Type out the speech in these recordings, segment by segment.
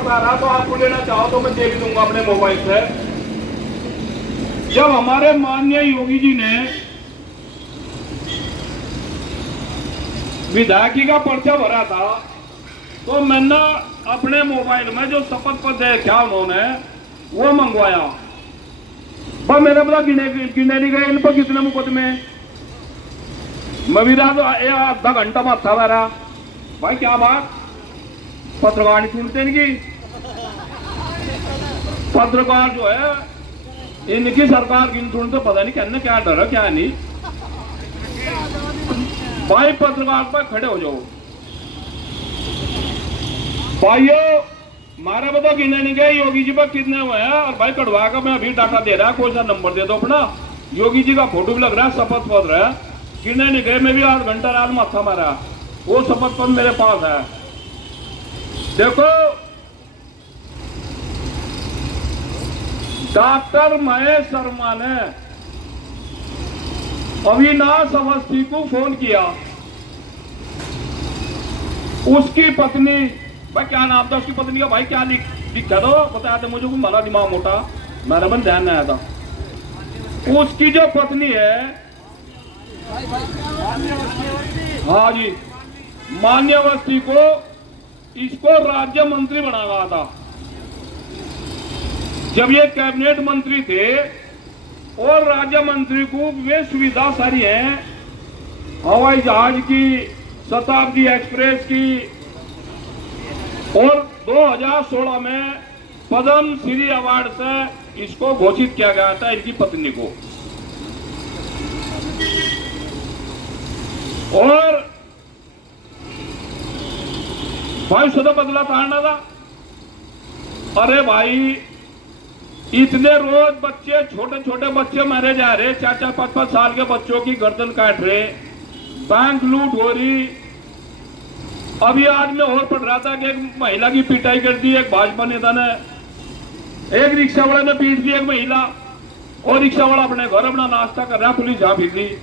बता रहा, तो आपको लेना चाहो तो मैं दे भी दूंगा अपने मोबाइल से। जब हमारे माननीय योगी जी ने विधायकी का पर्चा भरा था, तो मैंने अपने मोबाइल में जो शपथ पत्र देखा उन्होंने वो मंगवाया। पर मेरे पता गिने नहीं गए इन पर कितने मुकदमे। मैं भी रहा आधा घंटा में था मेरा। भाई क्या बात, पत्रकार नहीं सुनते इनकी। पत्रकार जो है इनकी सरकार की सुनते, पता नहीं कहने क्या डर है क्या नहीं। भाई पत्रकार पर खड़े हो जाओ भाइयों, मारा बता गिने नहीं गए योगी जी पर कितने हुए हैं। और भाई कटवा का मैं अभी डाटा दे रहा, कोई सा नंबर दे दो अपना। योगी जी का फोटो भी लग रहा है, शपथ पत्र है, गिने नहीं गए। मैं भी 8 घंटा रात में था मारा, वो शपथ पत्र मेरे पास है। देखो डॉक्टर महेश शर्मा ने अविनाश अवस्थी को फोन किया, उसकी पत्नी, भाई क्या नाम था उसकी पत्नी का, भाई क्या लिखा दो बताया था मुझे, भला दिमाग मोटा मेरा मन ध्यान नहीं आया था। उसकी जो पत्नी है, हाँ जी, मान्य अवस्थी को इसको राज्य मंत्री बनाया था। जब ये कैबिनेट मंत्री थे और राज्य मंत्री को वे सुविधा सारी हैं, हवाई जहाज की, शताब्दी एक्सप्रेस की, और 2016 में पद्म श्री अवार्ड से इसको घोषित किया गया था, इनकी पत्नी को। और भाई सदा बदला ताड़ना था। अरे भाई इतने रोज बच्चे, छोटे छोटे बच्चे मारे जा रहे, 4-4, 5-5 साल के बच्चों की गर्दन काट रहे, बैंक लूट हो रही। अभी आज मैं और पढ़ रहा था कि एक महिला की पिटाई कर दी एक भाजपा नेता ने, एक रिक्शा वाला ने पीट दी एक महिला, और रिक्शा वाला अपने घर अपना नाश्ता कर रहा, पुलिस जहां फिर दी।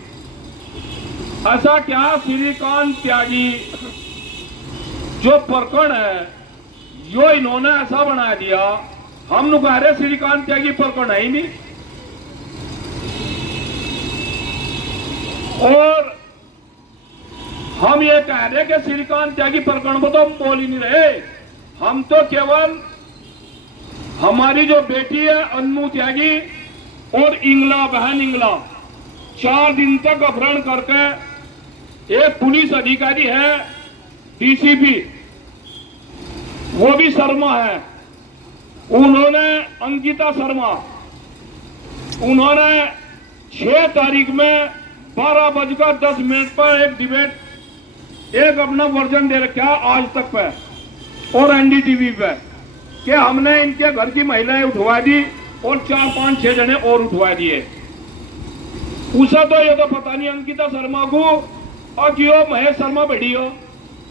ऐसा क्या श्रीकांत त्यागी जो प्रकरण है यो इन्होंने ऐसा बना दिया, हम लोग कह रहे श्रीकांत त्यागी प्रकरण है ही नहीं। और हम ये कह रहे कि श्रीकांत त्यागी प्रकरण को तो हम बोल ही नहीं रहे, हम तो केवल हमारी जो बेटी है अन्नू त्यागी और इंगला, बहन इंगला, 4 दिन तक अपहरण करके, एक पुलिस अधिकारी है डीसीपी, वो भी शर्मा है, उन्होंने अंकिता शर्मा, उन्होंने 6 तारीख में 12:10 पर एक डिबेट, एक अपना वर्जन दे रखा आज तक पे और एनडीटीवी पे, कि हमने इनके घर की महिलाएं उठवा दी और 4-5-6 जने और उठवा दिए। उसे तो ये तो पता नहीं अंकिता शर्मा को, और क्यों महेश शर्मा बढ़ियो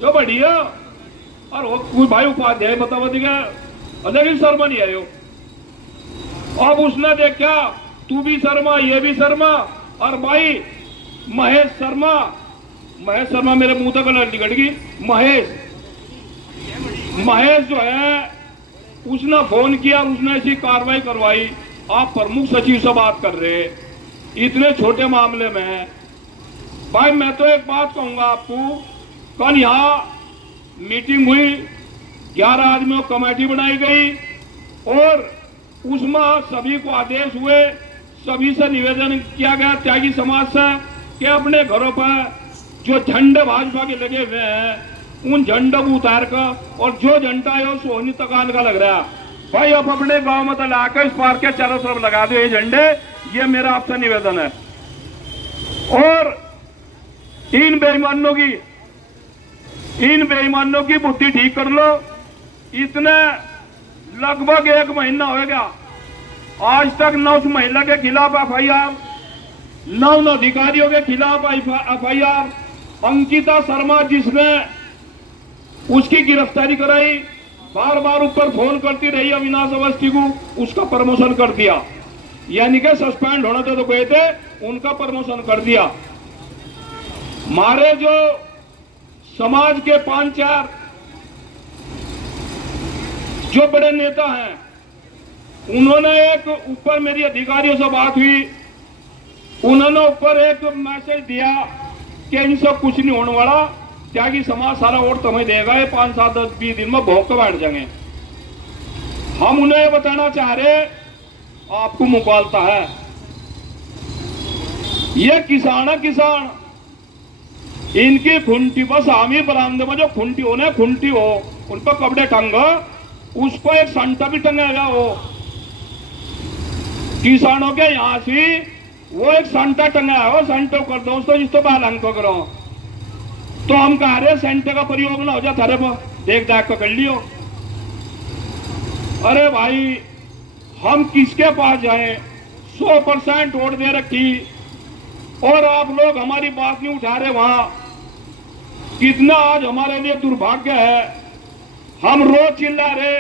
जो बढ़िया, और कोई भाई उपाध्याय बतावा दिया, लेकिन शर्मा नहीं आयो। अब उसने देखा तू भी शर्मा, ये भी शर्मा, और भाई महेश शर्मा मेरे मुंह तक निकल गई। महेश जो है उसने फोन किया, उसने ऐसी कार्रवाई करवाई। आप प्रमुख सचिव से बात कर रहे इतने छोटे मामले में। भाई मैं तो एक बात कहूंगा आपको, कल यहाँ मीटिंग हुई, 11 आदमियों कमेटी बनाई गई और उसमें सभी को आदेश हुए, सभी से निवेदन किया गया त्यागी समाज से कि अपने घरों पर जो झंडे भाजपा के लगे हुए हैं उन झंडों को उतार कर, और जो झंडा है सोहनी तकान का लग रहा है, भाई आप अपने गांव में तो लाकर इस पार्क के चारों तरफ लगा दो ये झंडे, ये मेरा आपसे निवेदन है। और इन बेईमानों की बुद्धि ठीक कर लो। इतने लगभग 1 महीना हो गया, आज तक न उस महिला के खिलाफ एफआईआर, न उन अधिकारियों के खिलाफ एफआईआर। अंकिता शर्मा जिसने उसकी गिरफ्तारी कराई, बार बार ऊपर फोन करती रही अविनाश अवस्थी को, उसका प्रमोशन कर दिया, यानी कि सस्पेंड होना तो गए थे, उनका प्रमोशन कर दिया। हमारे जो समाज के 5-4 जो बड़े नेता हैं उन्होंने एक ऊपर मेरी अधिकारियों से बात हुई, उन्होंने ऊपर एक मैसेज दिया कि इनसे कुछ नहीं होने वाला, त्यागी समाज सारा वोट तुम्हें देगा, ये 5, 7, 10, 20 दिन में भोग के बैठ जाएंगे। हम उन्हें ये बताना चाह रहे आपको मुकालता है, ये किसान है किसान, इनकी खुंटी बस हामी बरामदे में जो खुंटी होने खुंटी हो उन पर कपड़े टंग, उस पर एक संटा भी टंगाएगा हो किसानों के यहां से, वो एक संटा टंगाया हो, संटो कर दोस्तों जिस तो बालंग को करो। तो हम कह रहे सेंटे का प्रयोग ना हो जाए थारे पर, देख दाख कर लियो। अरे भाई हम किसके पास जाए, 100% वोट दे रखी और आप लोग हमारी बात नहीं उठा रहे। वहां कितना आज हमारे लिए दुर्भाग्य है, हम रोज चिल्ला रहे,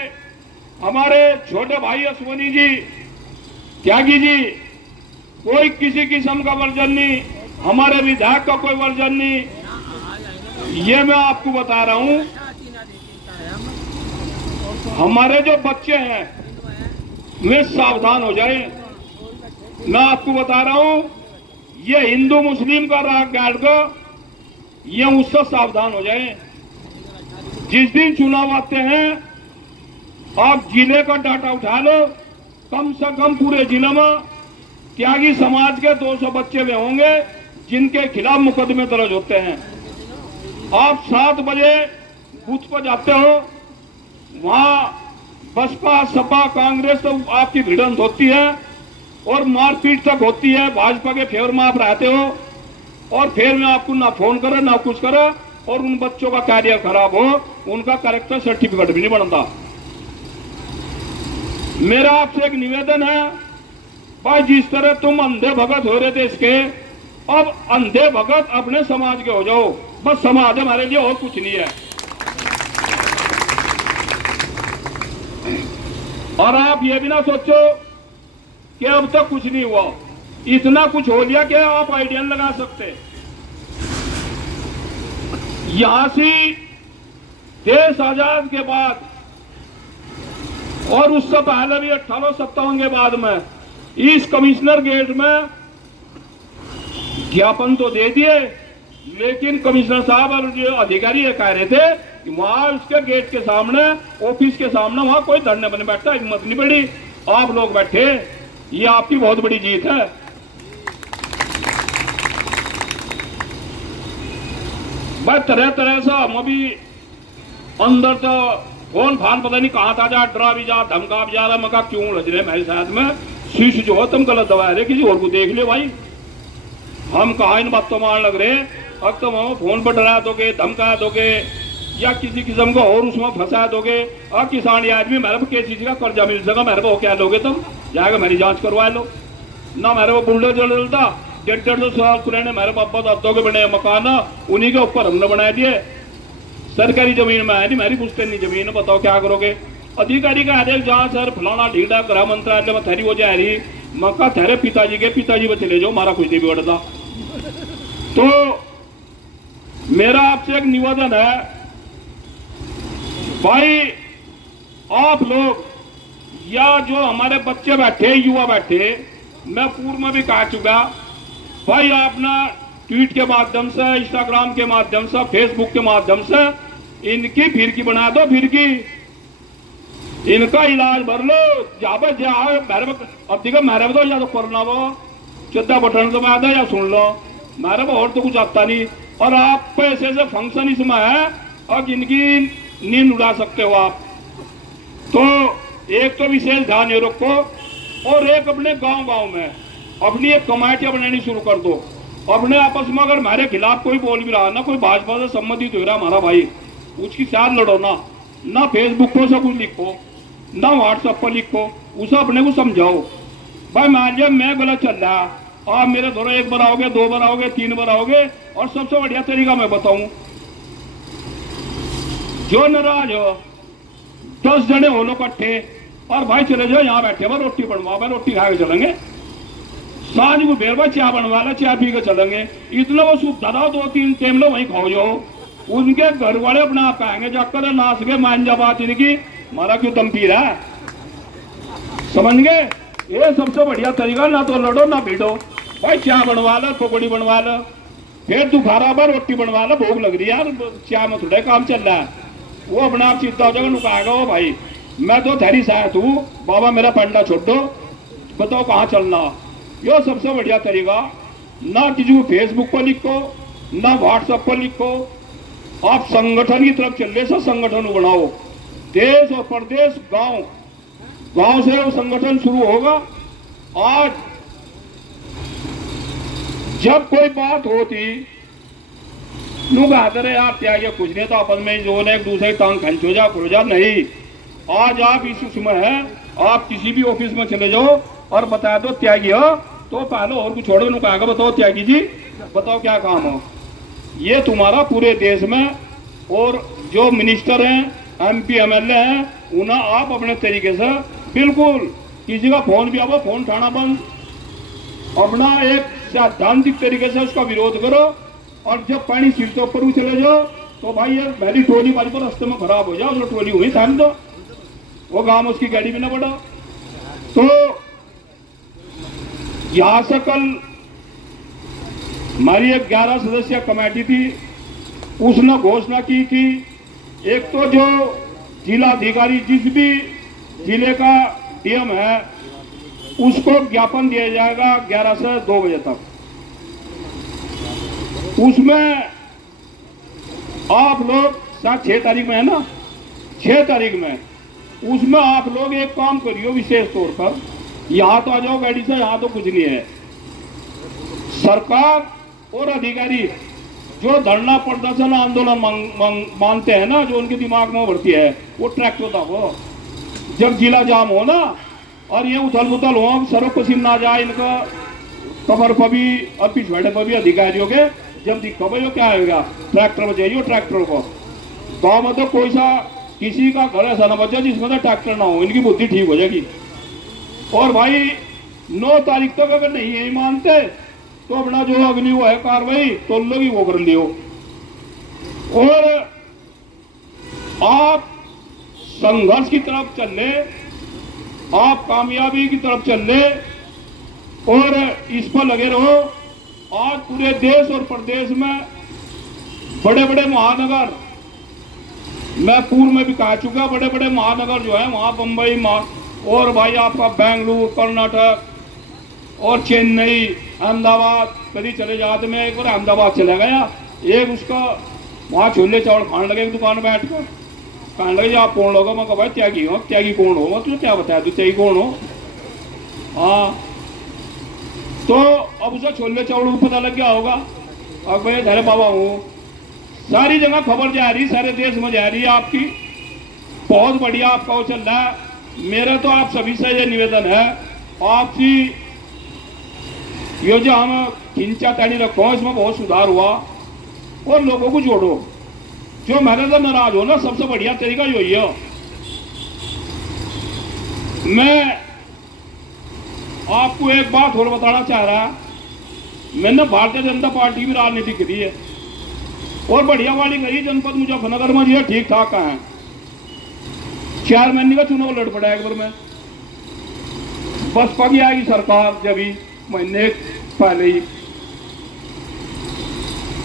हमारे छोटे भाई अश्वनी जी, त्यागी जी, कोई किसी किस्म का वर्जन नहीं, हमारे विधायक का कोई वर्जन नहीं। ये मैं आपको बता रहा हूं, हमारे जो बच्चे हैं वे सावधान हो जाए। मैं आपको बता रहा हूं, ये हिंदू मुस्लिम का राग गाड़ को, ये उससे सावधान हो जाए। जिस दिन चुनाव आते हैं आप जिले का डाटा उठा लो, कम से कम पूरे जिले में त्यागी समाज के 200 बच्चे वे होंगे जिनके खिलाफ मुकदमे दर्ज होते हैं। आप 7 बजे बूथ पर जाते हो, वहां बसपा सपा कांग्रेस तो आपकी भिड़ंत होती है और मारपीट तक होती है, भाजपा के फेवर में आप रहते हो और फिर में आपको ना फोन करे ना कुछ करे और उन बच्चों का कैरियर खराब हो, उनका कैरेक्टर सर्टिफिकेट भी नहीं बनता। मेरा आपसे एक निवेदन है भाई, जिस तरह तुम अंधे भगत हो रहे थे इसके, अब अंधे भगत अपने समाज के हो जाओ, बस समाज हमारे लिए और कुछ नहीं है। और आप ये भी ना सोचो कि अब तक कुछ नहीं हुआ, इतना कुछ हो लिया कि आप आइडिया लगा सकते। यहां से देश आजाद के बाद और उससे पहले भी 1857 के बाद में इस कमिश्नर गेट में ज्ञापन तो दे दिए, लेकिन कमिश्नर साहब और जो अधिकारी ये कह रहे थे कि वहां उसके गेट के सामने, ऑफिस के सामने वहां कोई धरने बने बैठा, हिम्मत नहीं पड़ी, आप लोग बैठे, ये आपकी बहुत बड़ी जीत है। भाई तरह तरह से हम अभी अंदर तो फोन फान पता नहीं कहां था, जा डरा भी जा धमका भी जा रहा, मका क्यों लज रहे मेरे साथ में, शीश जो हो तुम गलत दबा रहे, किसी और को देख ले भाई, हम कहा इन बातों मार लग रहे। अब तुम हम फोन पर डरा दोगे, धमका दोगे या किसी किस्म को और उसमें फंसा दोगे, और किसान आदमी मेरे को केसीसी का कर्जा मिल सका, मेरे को क्या लोगे तुम, जाएगा मेरी जांच करवा लो ना, मेरे को बुलडोजर चलता 150 साल पुराने मेरे पापा दादों के बने मकान, उन्हीं के ऊपर हमने बना दिए, सरकारी जमीन में है नहीं, मेरी पुश्तैनी जमीन, बताओ क्या करोगे। अधिकारी का आदेश जहां सर फलाना ढीडा गृह मंत्रालय में थैरी हो जाए रही, मक्का तेरे पिताजी पे चले जाओ, हमारा कुछ नहीं बिगड़ता। तो मेरा आपसे एक निवेदन है भाई, आप लोग या जो हमारे बच्चे बैठे, युवा बैठे, मैं पूर्व में भी कह चुका भाई, आप ना ट्वीट के माध्यम से, इंस्टाग्राम के माध्यम से, फेसबुक के माध्यम से इनकी फिरकी बना दो, फिरकी इनका इलाज भर लो, जाबे जाओ मेरे अब देखो मेरे तो या तो करना वो चिद्दा बटन तो मैं या सुन लो, मेरे को और तो कुछ आता नहीं। और आप पैसे से फंक्शन इसमें है और जिनकी नींद उड़ा सकते हो आप, तो एक तो विशेष ध्यान ये रखो, और एक अपने गांव में अपनी एक कमेटी बनानी शुरू कर दो। अपने आपस में अगर हमारे खिलाफ कोई बोल भी रहा ना, कोई भाजपा से संबंधित हो रहा हमारा भाई, उसकी साथ लड़ो ना फेसबुक पर सब कुछ लिखो, ना व्हाट्सएप पर लिखो, उसे अपने को समझाओ भाई मान मैं गलत चल रहा, आप मेरे थोड़ा 1 बार आओगे, 2 बार आओगे, 3 बार आओगे, और सबसे बढ़िया तरीका मैं बताऊं, जो नाराज हो 10 जने हो लो इकट्ठे, और भाई चले जाओ यहाँ बैठे हुआ रोटी बनवा, भाई रोटी खा के चलेंगे, सांझ को बेर भाई चाय बनवा ला, चाय पी के चलेंगे, इतना वो सुविधा था, 2-3 टेबल वहीं खाओ जाओ, उनके घर वाले अपने आप कहेंगे जाकर नाच के मान जा बात इनकी, मारा क्यों दम पी रहा है? समझ गए? ये सबसे बढ़िया तरीका, ना तो लड़ो ना भिड़ो। भाई चाय बनवा लो, पकौड़ी बनवा लो, फिर दोबारा बार रोटी बनवा लो, भूख लग रही है यार, चाय में थोड़ा काम चल रहा है। वो अपने आप चिंता हो जाएगा, नुकाएगा वो भाई मैं तो थारी साथ हूँ, बाबा मेरा पढ़ना छोड़ दो, बताओ कहाँ चलना। ये सबसे बढ़िया तरीका। ना किसी को फेसबुक पर लिखो, ना व्हाट्सएप पर लिखो, आप संगठन की तरफ चलने से संगठन बनाओ। देश और प्रदेश, गांव गांव से वो संगठन शुरू होगा। आज जब कोई बात होती बहादुर है आप त्यागे कुछ नहीं, तो अपन में जो एक दूसरे की टांग खंच हो जा नहीं। आज आप इस उसमें है, आप किसी भी ऑफिस में चले जाओ और बता दो त्यागी हो, तो पहले और कुछ छोड़ो, कहा बताओ त्यागी जी बताओ क्या काम हो। ये तुम्हारा पूरे देश में, और जो मिनिस्टर हैं, MP MLA हैं, उन्हें आप अपने तरीके से बिल्कुल किसी का फोन भी आओ, फोन उठाना बंद, अपना एक सैद्धांतिक तरीके से उसका विरोध करो। और जब पानी सिर के ऊपर भी चले जाओ तो भाई ये पहली टोली बाजी पर रास्ते में खराब हो जाओ, जो टोली हुई थाम दो, वो गांव में उसकी गाड़ी भी ना बढ़ा। तो यहां से कल हमारी एक 11 सदस्यीय कमेटी थी, उसने घोषणा की कि एक तो जो जिला अधिकारी जिस भी जिले का DM है उसको ज्ञापन दिया जाएगा 11 से 2 बजे तक। उसमें आप लोग 6 तारीख में है ना, 6 तारीख में उसमें आप लोग एक काम करियो, विशेष तौर पर यहां तो आ जाओ गाड़ी से, यहां तो कुछ नहीं है। सरकार और अधिकारी जो धरना प्रदर्शन आंदोलन मानते हैं ना, जो उनके दिमाग में भरती है, वो ट्रैक होता हो। जब जिला जाम हो ना और ये उथल पुथल हो, सरो पसीना ना जाए इनका कमर पर भी और पिछवाड़े पर भी अधिकारियों के, जब दिखो भाई क्या आएगा, ट्रैक्टर में जाइए ट्रैक्टर को। गाँव में तो कोई सा किसी का घर ऐसा ना बचा जिसमें तो ट्रैक्टर ना हो, इनकी बुद्धि ठीक हो जाएगी। और भाई 9 तारीख तक अगर नहीं यही मानते तो अपना जो अगली वो है कार्रवाई तो लोग ही वो कर लियो। और आप संघर्ष की तरफ चल ले, आप कामयाबी की तरफ चल ले और इस पर लगे रहो। आज पूरे देश और प्रदेश में बड़े बड़े महानगर, मैं पूर्व में भी कह चुका, बड़े बड़े महानगर जो है वहां बंबई और भाई आपका बेंगलुरु, कर्नाटक और चेन्नई, अहमदाबाद कभी चले जाते। मैं एक बार अहमदाबाद चला गया, एक उसका वहाँ छोले चावल खाने लगे एक दुकान बैठ कर, कहने लगे आप कौन लोग? मैं कहा त्यागी हो। त्यागी कौन हो? तुझे क्या बताया तू त्यागी कौन हो? हाँ, तो अब उसे छोले चावल को पता लग गया होगा। अब भाई धरे बाबा हूँ, सारी जगह खबर जा रही, सारे देश में जा रही है आपकी, बहुत बढ़िया आपका वो चल रहा है। मेरा तो आप सभी से ये निवेदन है, आपकी ये जो हम खिंचा ताड़ी रखो इसमें बहुत सुधार हुआ और लोगों को जोड़ो। जो मेरे से नाराज हो ना, सबसे बढ़िया तरीका यही है। मैं आपको एक बात और बताना चाह रहा, मैंने भारतीय जनता पार्टी की राजनीति करी है और बढ़िया वाली करी। जनपद मुजफ्फरनगर में जो ठीक ठाक है, चेयरमैन का चुनाव लड़ पड़ा एक बार में, बसपा की आएगी सरकार जब ही महीने पहले ही,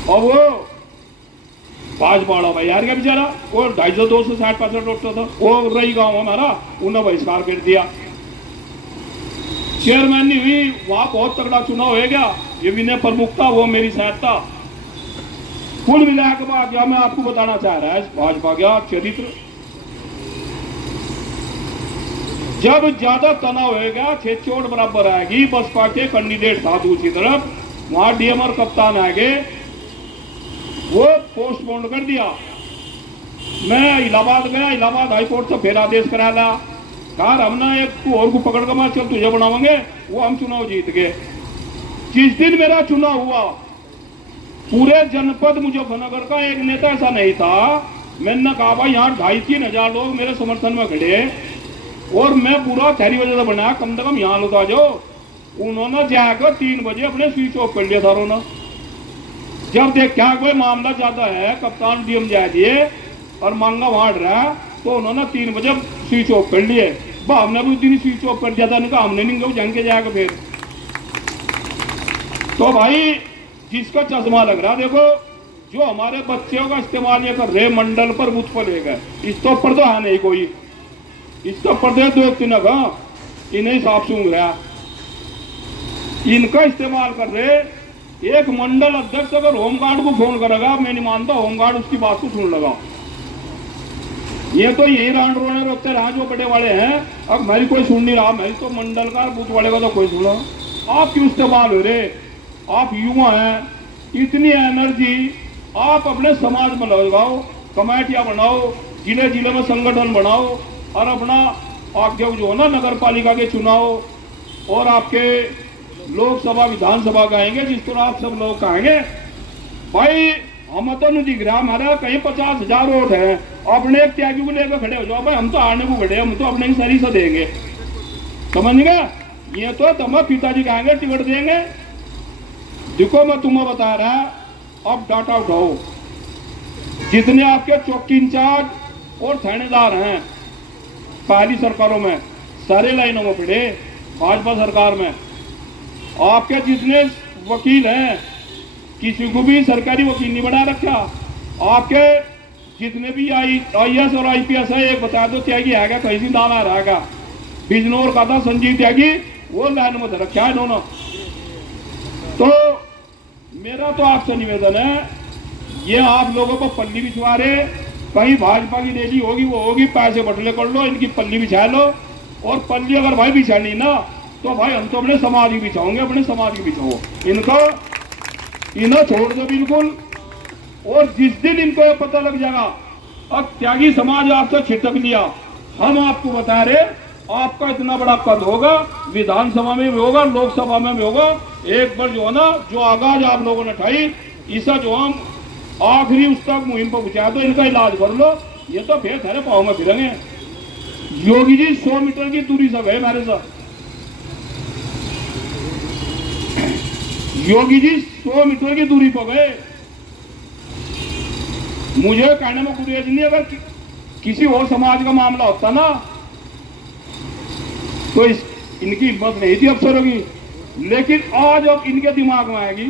और वो भाजपा भाई यार क्या बेचारा, वो 250 260 वोटता था, वो रही गांव हमारा, उन्हें बहिष्कार कर दिया। चेयरमैन नहीं हुई, वहां बहुत तगड़ा चुनाव हो गया। ये विनय प्रमुख था, वो मेरी सहायता। कुल मिला के बाद मैं आपको बताना चाह रहा है भाजपा का चरित्र, जब ज्यादा तनाव होगा, छेद बराबर आएगी, बसपा के कैंडिडेट था दूसरी तरफ, वहां DM और कप्तान आ गए, वो पोस्टपोन कर दिया। मैं इलाहाबाद गया, इलाहाबाद हाईकोर्ट से फिर आदेश करा ला, कहा हमने एक तू और को पकड़ कर मार चल तुझे बनावेंगे, वो हम चुनाव जीत गए। जिस दिन मेरा चुनाव हुआ, पूरे जनपद मुजफ्फरनगर का एक नेता ऐसा नहीं था। मैंने कहा भाई यहाँ 2,500-3 हजार लोग मेरे समर्थन में खड़े और मैं पूरा 4 बजे से बनाया, कम से कम यहाँ लौटा जाओ। उन्होंने जाकर 3 बजे अपने स्विच ऑफ कर लिया सारों ने। जब देखा कोई मामला ज्यादा है, कप्तान DM जा दिए और मांगा वहां रहा, तो उन्होंने 3 बजे स्विच ऑफ कर लिए। हमने भी उस दिन स्विच ऑफ कर दिया था, नहीं हमने नहीं गए जंग के जाएगा फिर। तो भाई जिसका चश्मा लग रहा, देखो जो हमारे बच्चों का इस्तेमाल ये कर रहे मंडल पर बुत पर ले गए, इस तो ऊपर तो है नहीं कोई, इसका प्रदेश दो तीन इन्हें साफ सूंघ रहा, इनका इस्तेमाल कर रहे। एक मंडल अध्यक्ष अगर होमगार्ड को फोन करेगा, मैं नहीं मानता होमगार्ड उसकी बात को सुन लगा। ये तो यही रांड रोने रोते रहा जो बड़े वाले हैं, अब मेरी कोई सुन नहीं रहा, मेरी तो मंडल का बूथ वाले का तो कोई सुना। आप क्यों इस्तेमाल हो रहे? आप युवा हैं, इतनी एनर्जी आप अपने समाज में लगाओ, कमेटियां बनाओ, जिले जिले में संगठन बनाओ, और अपना आगे जो है ना नगर पालिका के चुनाव और आपके लोकसभा विधानसभा का आएंगे, जिस तरह आप सब लोग कहेंगे भाई हम तो नहीं दिख रहा, हमारा कहीं 50,000 वोट है, अपने एक त्यागी को लेकर खड़े हो जाओ भाई, हम तो आने को खड़े, हम तो अपने ही सरी से देंगे, समझ गए? ये तो तुम्हें पिताजी कहेंगे टिकट देंगे। देखो मैं तुम्हें बता रहा, अब डाटा उठाओ, जितने आपके चौकी इंचार्ज और थानेदार हैं पहली सरकारों में, सारे लाइनों में पड़े, भाजपा सरकार में आपके जितने वकील हैं, किसी को भी सरकारी वकील नहीं बना रखा। आपके जितने भी IAS और IPS है, एक बता दो त्यागी आएगा कहीं से नाम आ रहेगा, बिजनौर का था संजीव त्यागी, वो लाइन में रखा है दोनों। तो मेरा तो आपसे निवेदन है, ये आप लोगों को पल्ली बिछवा रहे, कहीं भाजपा की रैली होगी वो होगी, पैसे बटले कर लो, इनकी पल्ली बिछा लो, और पल्ली अगर भाई बिछानी ना तो भाई हम तो अपने समाज की बिछाओगे, अपने समाज की बिछाओ, इनको इन्हें छोड़ दो बिल्कुल। और जिस दिन इनको ये पता लग जाएगा अब त्यागी समाज आपसे छिटक लिया, हम आपको बता रहे आपका इतना बड़ा कद होगा, विधानसभा में भी होगा, लोकसभा में भी होगा। एक बार जो है ना, जो आगाज आप लोगों ने उठाई, इसा जो हम आखिरी उस तक मुहिम पर पहुंचा दो, इनका इलाज कर लो, ये तो फिर थारे पाँव में फिरेंगे। योगी जी 100 मीटर की दूरी से गए मेरे साथ, योगी जी 100 मीटर की दूरी पर गए। मुझे कहने में गुरेज नहीं, अगर किसी और समाज का मामला होता ना तो इनकी हिम्मत नहीं थी अफसरों की, लेकिन आज अब इनके दिमाग में आएगी,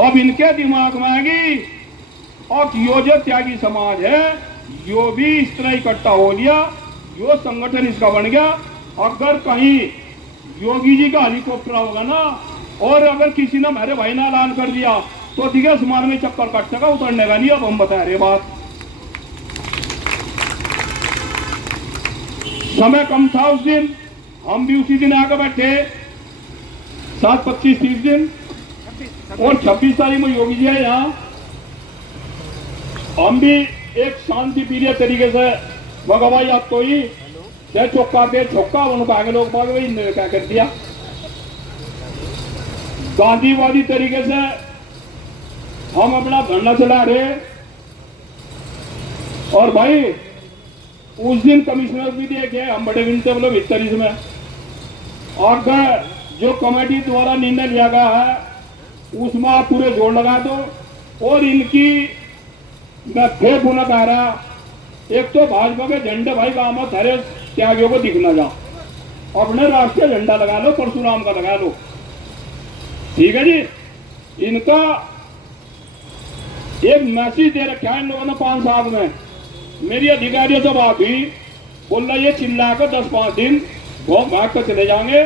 अब इनके दिमाग में आएगी। और यो जो त्यागी समाज है, यो भी इस तरह इकट्ठा हो लिया, यो संगठन इसका बन गया। अगर कहीं योगी जी का हेलीकॉप्टर होगा ना, और अगर किसी ने मेरे भाई ने ऐलान कर दिया तो दिखे समाज में चक्कर काटने का, उतरने का नहीं। अब हम बता रहे बात, समय कम था उस दिन, हम भी उसी दिन आकर बैठे 7, 25, 30 दिन, और 26 तारीख में योगी जी है यहाँ। हम भी एक शांति प्रिय तरीके से भगवाई आप तो ही चौका पे चौका उनको आगे लोग भाग गए, इन्होंने क्या कर दिया, गांधीवादी तरीके से हम अपना धरना चला रहे। और भाई उस दिन कमिश्नर भी देखे, हम बड़े विनते मतलब भीतर इसमें, और जो कमेटी द्वारा निर्णय लिया गया है उसमें आप पूरे जोर लगा दो। और इनकी मैं फिर पुनः कह रहा, एक तो भाजपा के झंडे भाई गांव में थारे त्यागियों को दिखना जा, अपने राष्ट्रीय झंडा लगा लो, परशुराम का लगा लो, ठीक है जी। इनका एक मैसेज दे रखा है इन लोगों ने 5 साल में, मेरी अधिकारियों से बात हुई, बोल रहा ये चिल्लाकर 10-5 दिन घूम भाग कर चले जाएंगे,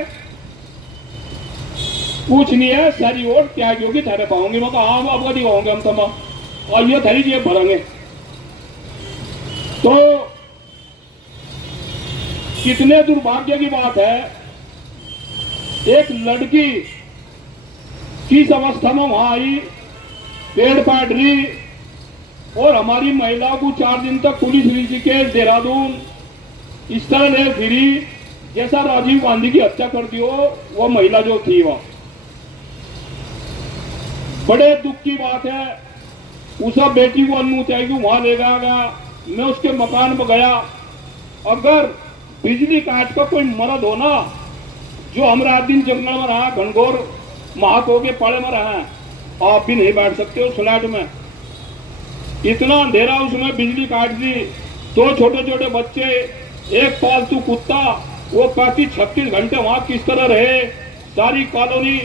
कुछ नहीं है, सारी वोट त्यागियों की थारे पाओगे। मैं कहा हाँ अब दिखाओगे हम तमा, और ये थारी जेब भरेंगे। तो कितने दुर्भाग्य की बात है, एक लड़की किस अवस्था में वहां आई, पेड़ पाट रही, और हमारी महिलाओं को 4 दिन तक पुलिस ऋषिकेश देहरादून इस तरह ले फिरी जैसा राजीव गांधी की हत्या कर दी हो वो महिला जो थी। वह बड़े दुख की बात है, उस बेटी को अन्नू त्यागी वहां ले गया। मैं उसके मकान पर गया, अगर बिजली काट का कोई मर्द हो ना, जो हम रात दिन जंगल में रहा, घनघोर महाको के पाड़े में रहा, आप भी नहीं बैठ सकते हो फ्लैट में, इतना अंधेरा, उसमें बिजली काट दी दो छोटे छोटे बच्चे, एक पालतू कुत्ता, वो 35-36 घंटे वहां किस तरह रहे। सारी कॉलोनी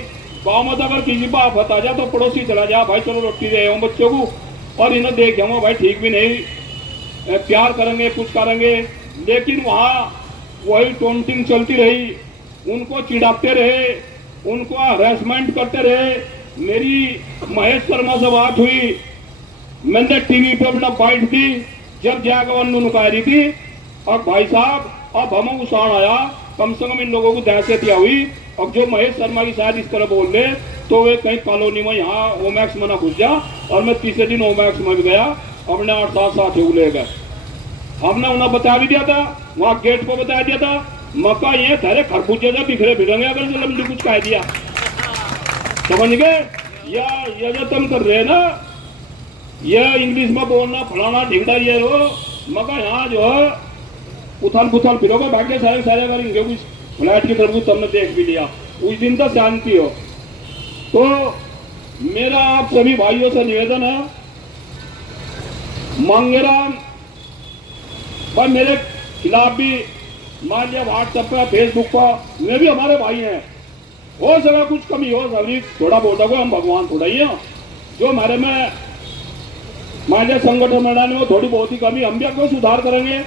गाँव में अगर किसी को आफत आ जाए तो पड़ोसी चला जा, भाई चलो रोटी दे आओ बच्चों को, और इन्हें देख जाऊंगा भाई ठीक भी नहीं, प्यार करेंगे कुछ करेंगे। लेकिन वहाँ वही टोंटिंग चलती रही, उनको चिढ़ाते रहे, उनको हरेसमेंट करते रहे। मेरी महेश शर्मा से बात हुई, मैंने टीवी पे अपना बाइट दी, जब जाकर नुका रही थी, और भाई साहब अब हम उसाण आया, कम से कम इन लोगों को दहशत हुई। अब जो महेश शर्मा की शायद इस तरह बोल रहे तो वे कहीं कॉलोनी में यहाँ ओमैक्स में ना घुस जा। और मैं तीसरे दिन ओमैक्स में भी गया, अपने 8-7 साथियों को ले गए। हमने उन्हें बता भी दिया था, वहां गेट पर बता दिया था, मक्का ये तेरे खरबूजे से बिखरे फिरेंगे अगर जलमडी कुछ कह दिया, समझ गए। या ये जो तुम कर रहे ना, ये इंग्लिश में बोलना फलाना ढिगड़ा ये रो, मक्का यहाँ जो है उथल पुथल फिरोगे, भाग्य सारे सारे करेंगे। फ्लैट की तरफ तुमने देख भी लिया, उस दिन तो शांति हो। तो मेरा आप सभी भाइयों से निवेदन है, मांगेराम भाई मेरे खिलाफ भी मान लिया व्हाट्सएप पर फेसबुक पर, वे भी हमारे भाई हैं, हो सका कुछ कमी हो सभी थोड़ा बहुत हो, हम भगवान थोड़ा ही हैं। जो हमारे में मान लिया संगठन बनाने में थोड़ी बहुत ही कमी, हम भी आपको सुधार करेंगे।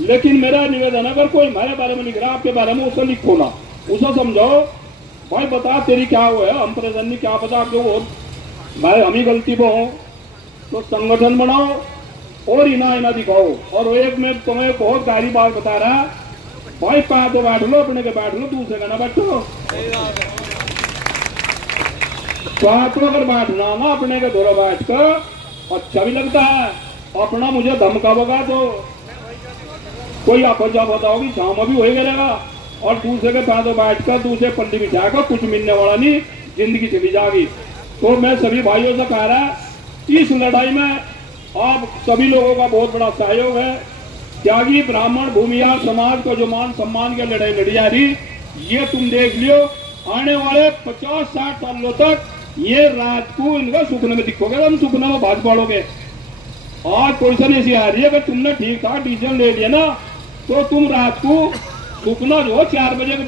लेकिन मेरा निवेदन अगर कोई हमारे बारे में लिख रहा है, आपके बारे में उसे लिखो ना, उसे समझाओ भाई बता तेरी क्या हुआ है, हम परेशानी क्या पता आपको वो भाई हम ही गलती पे हो, तो संगठन बनाओ और इना दिखाओ। और एक में तुम्हें बहुत गहरी बात बता रहा है भाई, पा तो बैठ लो अपने के बैठ लो, दूसरे का ना बैठो। तो अगर बैठना ना अपने के दौरा बैठ कर अच्छा भी लगता है, अपना मुझे धमकाओगा तो कोई आपदा बताओगी शाम भी वही करेगा, और दूसरे के पैदों बैठकर दूसरे पल्ली बिछाकर कुछ मिलने वाला नहीं, जिंदगी चली जाएगी। तो मैं सभी भाइयों से कह रहा इस लड़ाई में आप सभी लोगों का बहुत बड़ा सहयोग है। त्यागी ब्राह्मण भूमिया समाज को जो मान सम्मान की लड़ाई लड़ी जा रही, ये तुम देख लियो आने वाले 50-60 सालों तक ये रात को इनका सुपने में दिखोगे, हम सुपने में भाग पड़ोगे। आज क्वेश्चन ऐसी आ रही है, अगर तुमने ठीक ठाक डिसीजन ले लिया ना तो तुम रात को सुपना जो 4 बजे